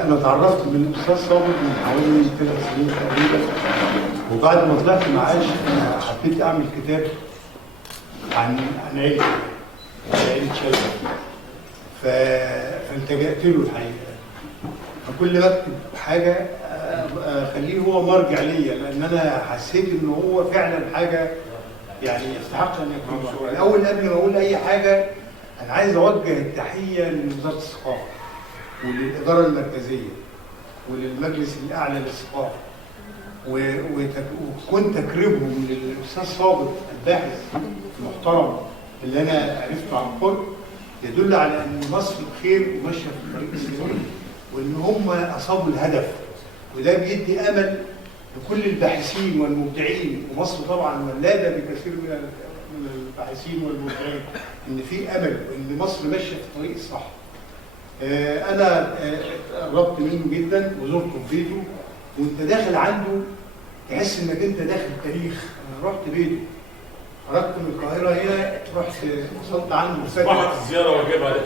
أنا اتعرفت بالأستاذ صابر من حوالي 3 سنين تقريبا، وبعد ما طلعت معاش أنا حبيت أعمل كتاب عن عيلتي، عيلة شايفة. فالتجأت له الحقيقة. فكل ما أكتب حاجة أخليه هو مرجع ليا، لأن أنا حسيت إن هو فعلا حاجة يعني يستحق أن يكون مرجع. الأول قبل ما أقول أي حاجة أنا عايز أوجه التحية لوزارة الثقافة وللإدارة المركزية وللمجلس الأعلى للثقافة، وكنت تكريمهم للأستاذ صابر الباحث المحترم اللي أنا عرفته عن قرب، يدل على أن مصر بخير وماشية في الطريق السليم، وأن هم أصابوا الهدف، وده بيدي أمل لكل الباحثين والمبدعين. ومصر طبعا ولادة بكثير من الباحثين والمبدعين إن في أمل وإن مصر ماشية في الطريق الصح. أنا قربت منه جدا وزرته في بيته، وأنت داخل عنده تحس إنك أنت داخل تاريخ. أنا رحت بيته، خرجت من القاهرة هنا، رحت وصلت عنده الفجر. صباحك الزيارة واجبها عليك.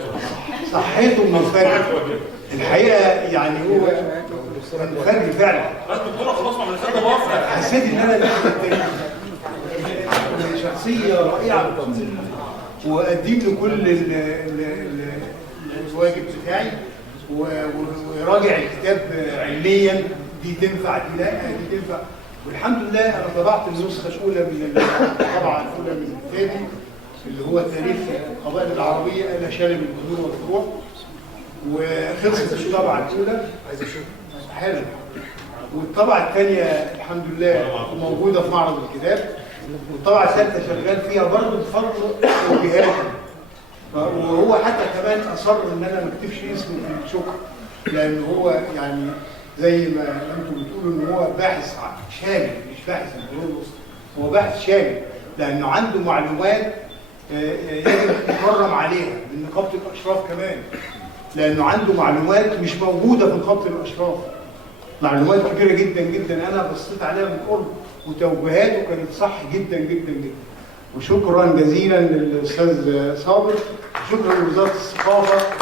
صحيته من الفجر. الحقيقة يعني هو من الفجر فعلا. الدكتورة خلاص ما بنخدم مصر. حسيت إن أنا داخل التاريخ. شخصية رائعة، وأقدم له كل الواجب بتاعي، وراجع الكتاب علميا، دي تنفع دي لا دي تنفع. والحمد لله انا طبعت النسخه الاولى من الطبعه الاولى من كتابي اللي هو تاريخ القبائل العربيه انا شارب الجذور والفروع، وخلصت الطبعه الاولى عايز اشوف حالا، والطبعه الثانيه الحمد لله موجوده في معرض الكتاب، والطبعه الثالثه شغال فيها برضه بفضل توجيهاتي. وهو حتى كمان اصر ان انا ما اكتبش اسمه في الشكر، لان هو يعني زي ما انتم بتقولوا ان هو باحث شامل، مش باحث انترودوس، هو باحث شامل لانه عنده معلومات يجب نكرم عليها من نقابه الاشراف كمان، لانه عنده معلومات مش موجوده في نقابه الاشراف، معلومات كبيره جدا جدا انا بصيت عليها من قرب، وتوجيهاته كانت صح جدا جدا جدا. وشكرا جزيلا للاستاذ صابر، وشكرا لوزاره الثقافه.